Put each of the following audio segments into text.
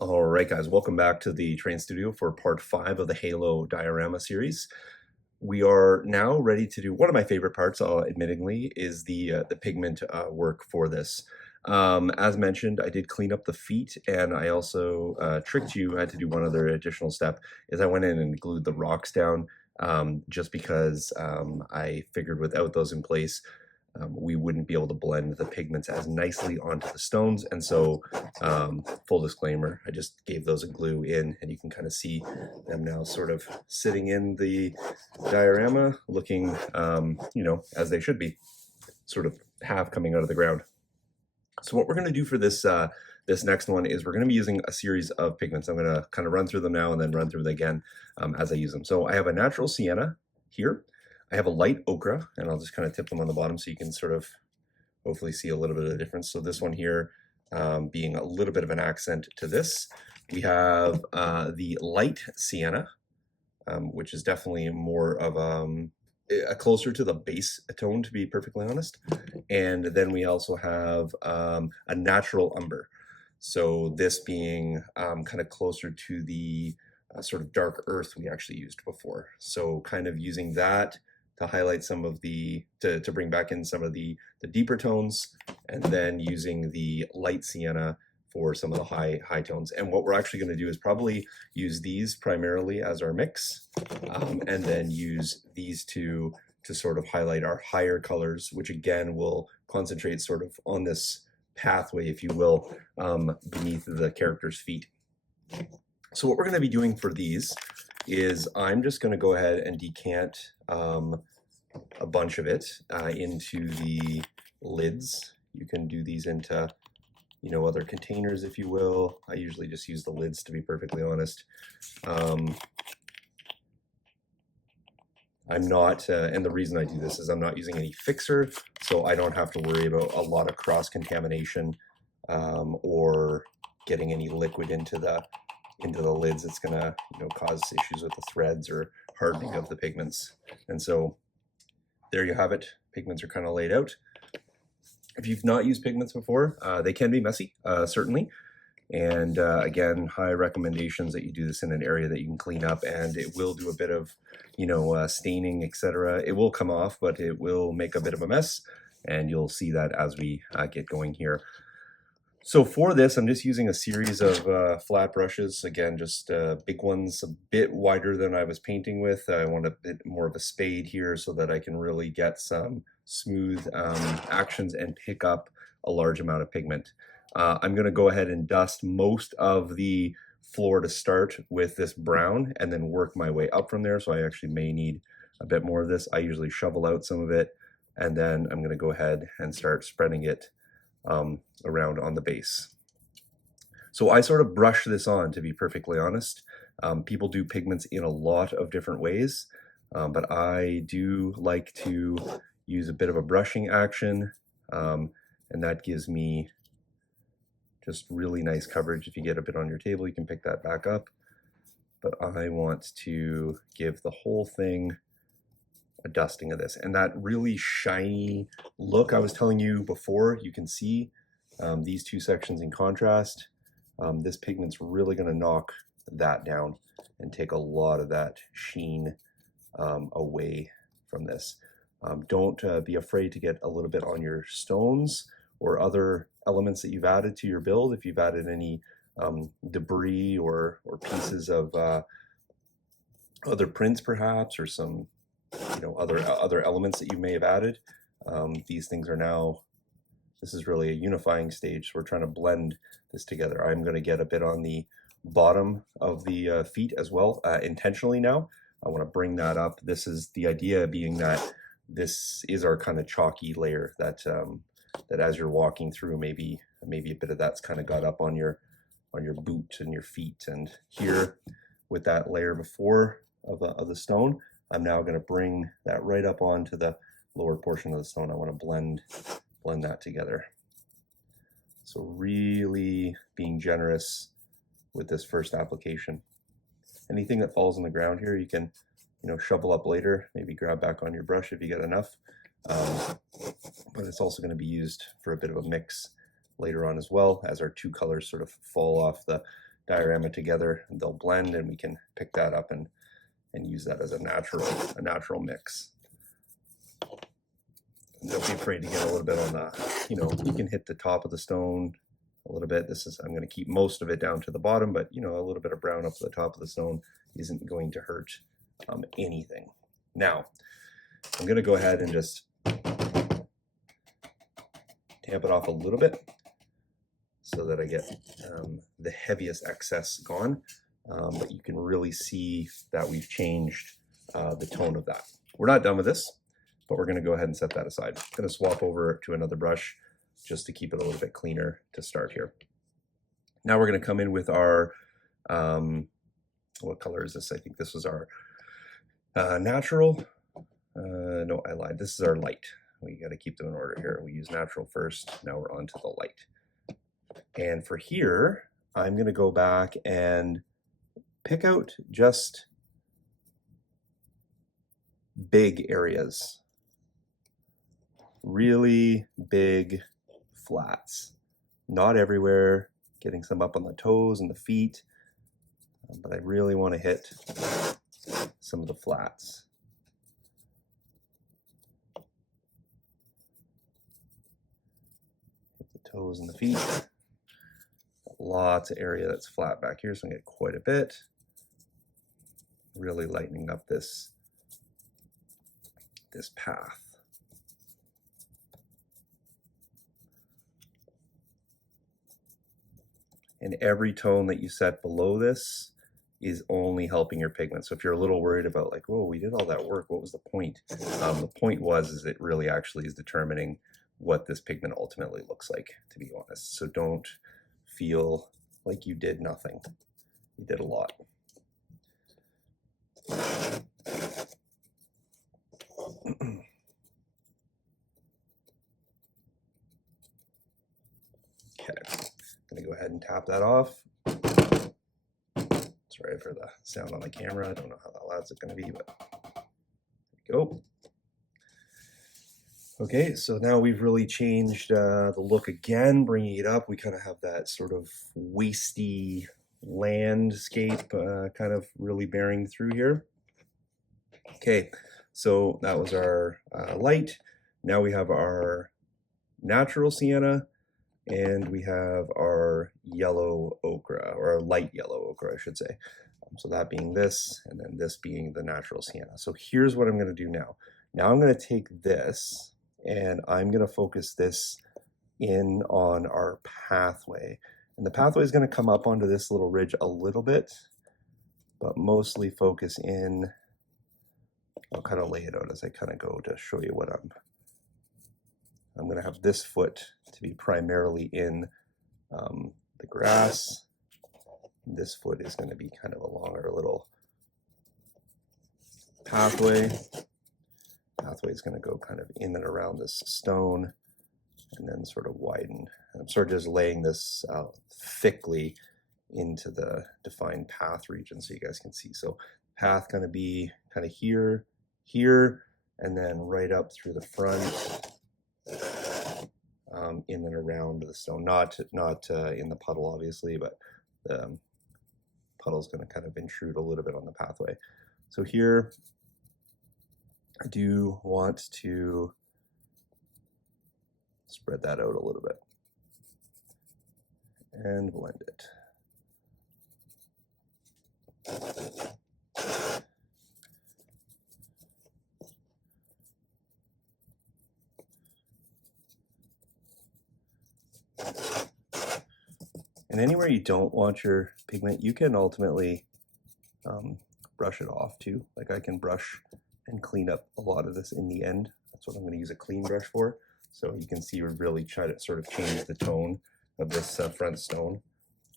All right, guys, welcome back to the train studio for part 5 of the Halo Diorama Series. We are now ready to do one of my favorite parts, admittingly, is the pigment work for this. As mentioned, I did clean up the feet, and I also tricked you. I had to do one other additional step, is I went in and glued the rocks down, just because I figured without those in place, we wouldn't be able to blend the pigments as nicely onto the stones. And so, full disclaimer, I just gave those a glue in, and you can kind of see them now sort of sitting in the diorama, looking, as they should be, sort of half coming out of the ground. So what we're going to do for this this next one is we're going to be using a series of pigments. I'm going to kind of run through them now and then run through them again as I use them. So I have a natural sienna here. I have a light ochre, and I'll just kind of tip them on the bottom so you can sort of hopefully see a little bit of the difference. So this one here being a little bit of an accent to this. We have the light sienna, which is definitely more of a closer to the base tone, to be perfectly honest. And then we also have a natural umber. So this being kind of closer to the sort of dark earth we actually used before. So kind of using that to highlight some of the, to bring back in some of the deeper tones, and then using the light sienna for some of the high tones. And what we're actually going to do is probably use these primarily as our mix, and then use these two to sort of highlight our higher colors, which again will concentrate sort of on this pathway, if you will, beneath the character's feet. So what we're going to be doing for these is I'm just going to go ahead and decant a bunch of it into the lids. You can do these into, other containers, if you will. I usually just use the lids, to be perfectly honest. I'm not, and the reason I do this is I'm not using any fixer, so I don't have to worry about a lot of cross-contamination or getting any liquid into the lids. It's gonna cause issues with the threads or hardening of the pigments. And so there you have it. Pigments are kind of laid out. If you've not used pigments before, they can be messy, certainly. And again, high recommendations that you do this in an area that you can clean up, and it will do a bit of, staining, etc. It will come off, but it will make a bit of a mess, and you'll see that as we get going here. So for this, I'm just using a series of flat brushes. Again, just big ones, a bit wider than I was painting with. I want a bit more of a spade here so that I can really get some smooth actions and pick up a large amount of pigment. I'm going to go ahead and dust most of the floor to start with this brown and then work my way up from there. So I actually may need a bit more of this. I usually shovel out some of it, and then I'm going to go ahead and start spreading it around on the base. So I sort of brush this on, to be perfectly honest. People do pigments in a lot of different ways, but I do like to use a bit of a brushing action, and that gives me just really nice coverage. If you get a bit on your table, you can pick that back up. But I want to give the whole thing a dusting of this. And that really shiny look I was telling you before, you can see these two sections in contrast. This pigment's really going to knock that down and take a lot of that sheen away from this. Don't be afraid to get a little bit on your stones or other elements that you've added to your build. If you've added any debris or pieces of other prints perhaps, or some other elements that you may have added, these things are now, this is really a unifying stage. So we're trying to blend this together. I'm going to get a bit on the bottom of the feet as well, intentionally now. I want to bring that up. This is the idea, being that this is our kind of chalky layer that that as you're walking through, maybe a bit of that's kind of got up on your boot and your feet. And here with that layer before of the stone, I'm now going to bring that right up onto the lower portion of the stone. I want to blend that together. So really being generous with this first application. Anything that falls on the ground here, you can shovel up later, maybe grab back on your brush if you get enough. But it's also going to be used for a bit of a mix later on as well, as our two colors sort of fall off the diorama together, they'll blend, and we can pick that up and use that as a natural mix. And don't be afraid to get a little bit on the, you can hit the top of the stone a little bit. I'm going to keep most of it down to the bottom, but a little bit of brown up to the top of the stone isn't going to hurt anything. Now, I'm going to go ahead and just tamp it off a little bit so that I get the heaviest excess gone. But you can really see that we've changed the tone of that. We're not done with this, but we're going to go ahead and set that aside. I'm going to swap over to another brush just to keep it a little bit cleaner to start here. Now we're going to come in with our, what color is this? I think this was our natural. No, I lied. This is our light. We got to keep them in order here. We use natural first. Now we're on to the light. And for here, I'm going to go back and pick out just big areas. Really big flats. Not everywhere, getting some up on the toes and the feet, but I really want to hit some of the flats. Hit the toes and the feet. Lots of area that's flat back here, so I'm going to get quite a bit. Really lightening up this path. And every tone that you set below this is only helping your pigment. So if you're a little worried about like, oh, we did all that work, what was the point? The point is it really actually is determining what this pigment ultimately looks like, to be honest. So don't feel like you did nothing. You did a lot. Okay, I'm gonna go ahead and tap that off. Sorry for the sound on the camera. I don't know how loud it's gonna be, but there we go. Okay, so now we've really changed the look again, bringing it up. We kind of have that sort of wasty landscape kind of really bearing through here. Okay, so that was our light. Now we have our natural sienna, and we have our yellow ochre, or our light yellow ochre, I should say. So that being this, and then this being the natural sienna. So here's what I'm going to do now. Now I'm going to take this, and I'm going to focus this in on our pathway. And the pathway is going to come up onto this little ridge a little bit, but mostly focus in. I'll kind of lay it out as I kind of go to show you what I'm going to have this foot to be primarily in the grass. This foot is going to be kind of along our little pathway. Pathway is going to go kind of in and around this stone and then sort of widen. And I'm sort of just laying this out thickly into the defined path region so you guys can see. So path going to be kind of here, here, and then right up through the front, in and around the stone. Not in the puddle, obviously, but the puddle is going to kind of intrude a little bit on the pathway. So here, I do want to spread that out a little bit and blend it. And anywhere you don't want your pigment, you can ultimately brush it off too. Like I can brush and clean up a lot of this in the end. That's what I'm going to use a clean brush for. So you can see we really try to sort of change the tone of this front stone.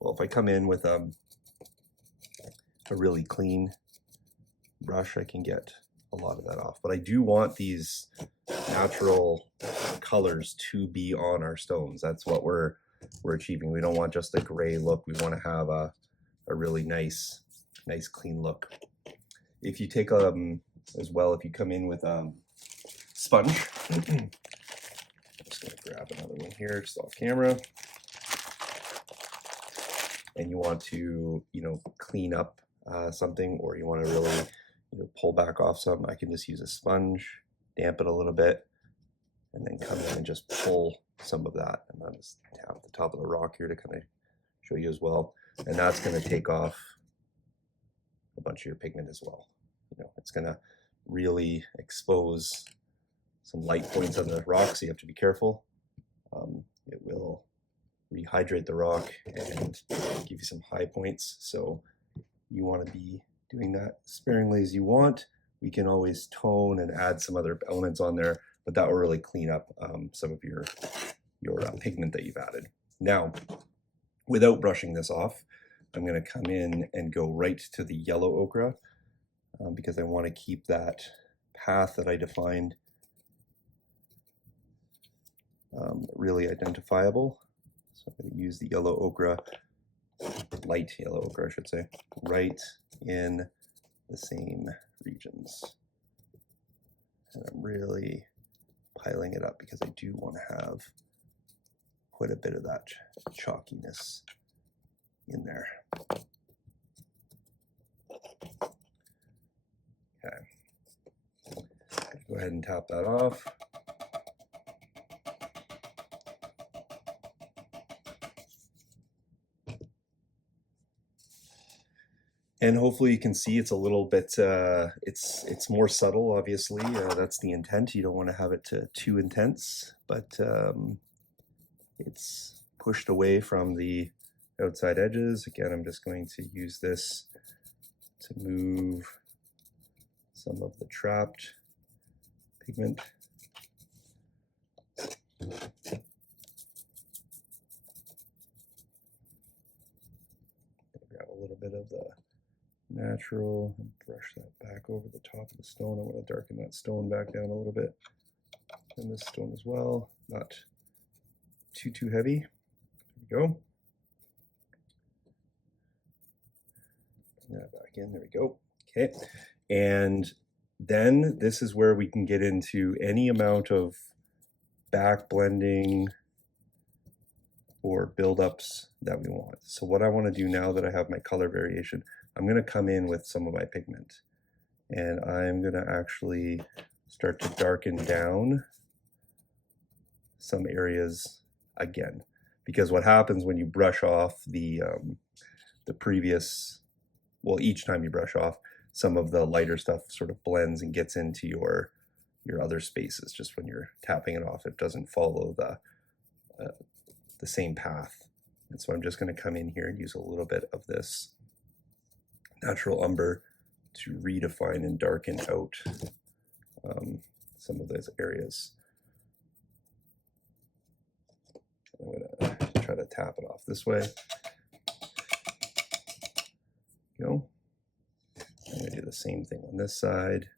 Well, if I come in with a really clean brush, I can get a lot of that off. But I do want these natural colors to be on our stones. That's what we're achieving. We don't want just a gray look. We want to have a really nice clean look. If you take as well, if you come in with sponge, I'm just going to grab another one here just off camera. and you want to, clean up something, or you want to really, pull back off some, I can just use a sponge, damp it a little bit, and then come in and just pull some of that. And I'll just tap the top of the rock here to kind of show you as well. And that's going to take off a bunch of your pigment as well. It's going to really expose some light points on the rock, so you have to be careful. It will rehydrate the rock and give you some high points, so you want to be doing that sparingly as you want. We can always tone and add some other elements on there, but that will really clean up some of your pigment that you've added. Now, without brushing this off, I'm going to come in and go right to the yellow ochre because I want to keep that path that I defined really identifiable. So I'm going to use the yellow ochre, light yellow ochre I should say, right in the same regions. And I'm really piling it up because I do want to have quite a bit of that chalkiness in there. Okay, go ahead and tap that off. And hopefully you can see it's a little bit, it's more subtle, obviously. That's the intent. You don't want to have it too intense, but it's pushed away from the outside edges. Again, I'm just going to use this to move some of the trapped pigment. Grab a little bit of the natural and brush that back over the top of the stone. I want to darken that stone back down a little bit, and this stone as well, not too heavy. There we go. Bring that back in. There we go. Okay, and then this is where we can get into any amount of back blending or buildups that we want. So what I want to do now that I have my color variation, I'm going to come in with some of my pigment, and I'm going to actually start to darken down some areas again, because what happens when you brush off the previous, well, each time you brush off, some of the lighter stuff sort of blends and gets into your other spaces. Just when you're tapping it off, it doesn't follow the same path. And so I'm just going to come in here and use a little bit of this natural umber to redefine and darken out some of those areas. I'm going to try to tap it off this way. Go. I'm going to do the same thing on this side,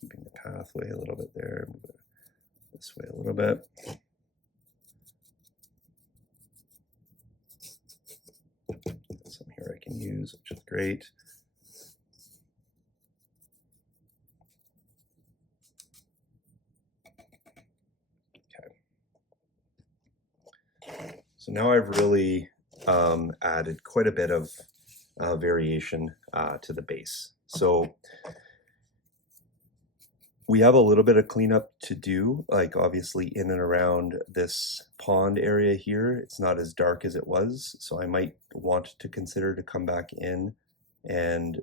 keeping the pathway a little bit there, move it this way a little bit. Some here I can use, which is great. Okay. So now I've really added quite a bit of variation to the base. So we have a little bit of cleanup to do, like obviously in and around this pond area here. It's not as dark as it was, so I might want to consider to come back in and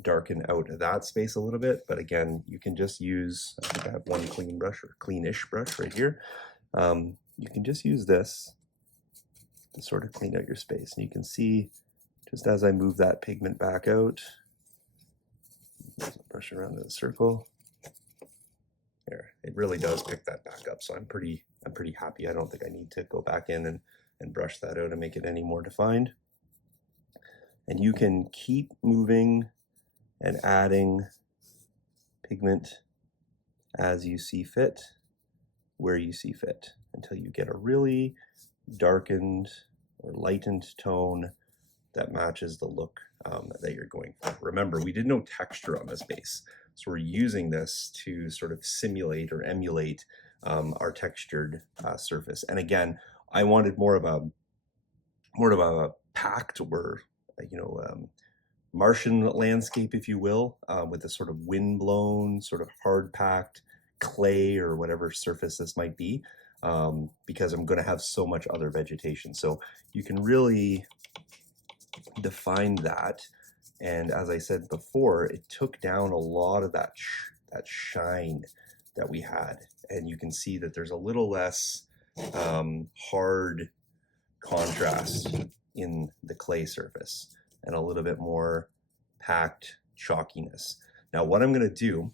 darken out that space a little bit. But again, you can just use, I think I have one clean brush or cleanish brush right here. You can just use this to sort of clean out your space. And you can see just as I move that pigment back out, brush around in a circle. There, it really does pick that back up. So I'm pretty happy. I don't think I need to go back in and brush that out and make it any more defined. And you can keep moving and adding pigment as you see fit, where you see fit, until you get a really darkened or lightened tone that matches the look that you're going for. Remember, we did no texture on this base, so we're using this to sort of simulate or emulate our textured surface. And again, I wanted more of more of a packed or, Martian landscape, if you will, with a sort of wind-blown, sort of hard-packed clay or whatever surface this might be, because I'm going to have so much other vegetation. So you can really define that. And as I said before, it took down a lot of that shine that we had. And you can see that there's a little less hard contrast in the clay surface and a little bit more packed chalkiness. Now what I'm going to do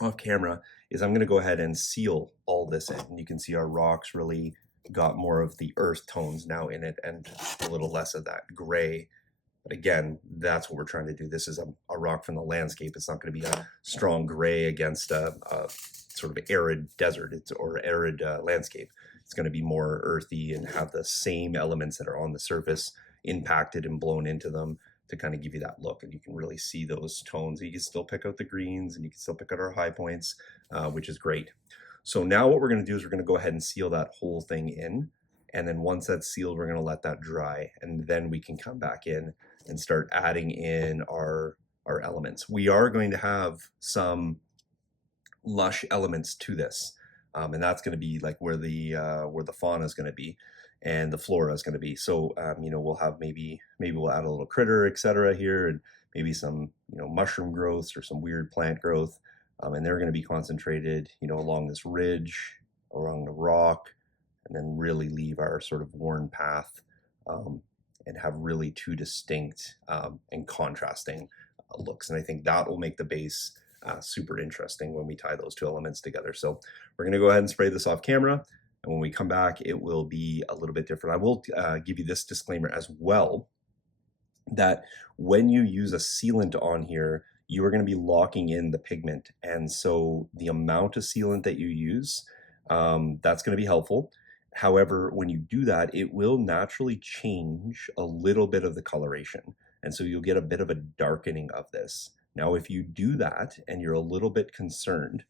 off camera is I'm going to go ahead and seal all this in. And you can see our rocks really got more of the earth tones now in it and a little less of that gray. But again, that's what we're trying to do. This is a rock from the landscape. It's not going to be a strong gray against a sort of arid desert or arid landscape. It's going to be more earthy and have the same elements that are on the surface impacted and blown into them to kind of give you that look. And you can really see those tones. You can still pick out the greens and you can still pick out our high points, which is great. So now what we're going to do is we're going to go ahead and seal that whole thing in. And then once that's sealed, we're going to let that dry. And then we can come back in and start adding in our elements. We are going to have some lush elements to this. And that's going to be like where the fauna is going to be and the flora is going to be. So, we'll have maybe we'll add a little critter, etc. here, and maybe some, mushroom growths or some weird plant growth. And they're going to be concentrated, along this ridge, along the rock, and then really leave our sort of worn path and have really two distinct and contrasting looks. And I think that will make the base super interesting when we tie those two elements together. So we're going to go ahead and spray this off camera. And when we come back, it will be a little bit different. I will give you this disclaimer as well, that when you use a sealant on here, you are going to be locking in the pigment. And so the amount of sealant that you use, that's going to be helpful. However, when you do that, it will naturally change a little bit of the coloration. And so you'll get a bit of a darkening of this. Now, if you do that and you're a little bit concerned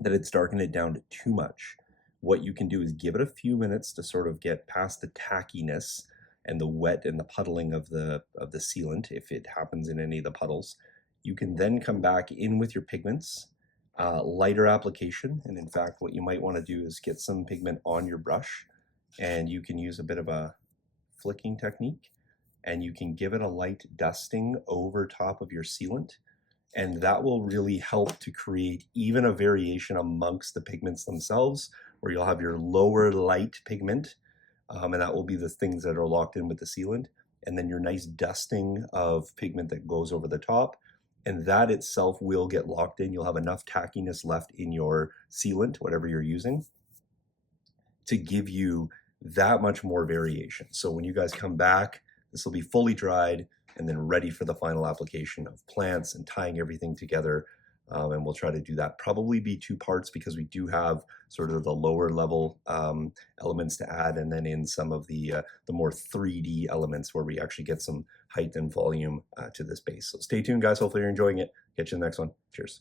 that it's darkened it down to too much, what you can do is give it a few minutes to sort of get past the tackiness and the wet and the puddling of the sealant, if it happens in any of the puddles. You can then come back in with your pigments, lighter application. And in fact, what you might want to do is get some pigment on your brush, and you can use a bit of a flicking technique, and you can give it a light dusting over top of your sealant. And that will really help to create even a variation amongst the pigments themselves, where you'll have your lower light pigment, and that will be the things that are locked in with the sealant, and then your nice dusting of pigment that goes over the top. And that itself will get locked in. You'll have enough tackiness left in your sealant, whatever you're using, to give you that much more variation. So when you guys come back, this will be fully dried and then ready for the final application of plants and tying everything together. And we'll try to do that. Probably be 2 parts, because we do have sort of the lower level elements to add, and then in some of the more 3D elements where we actually get some height and volume to this base. So stay tuned, guys. Hopefully you're enjoying it. Catch you in the next one. Cheers.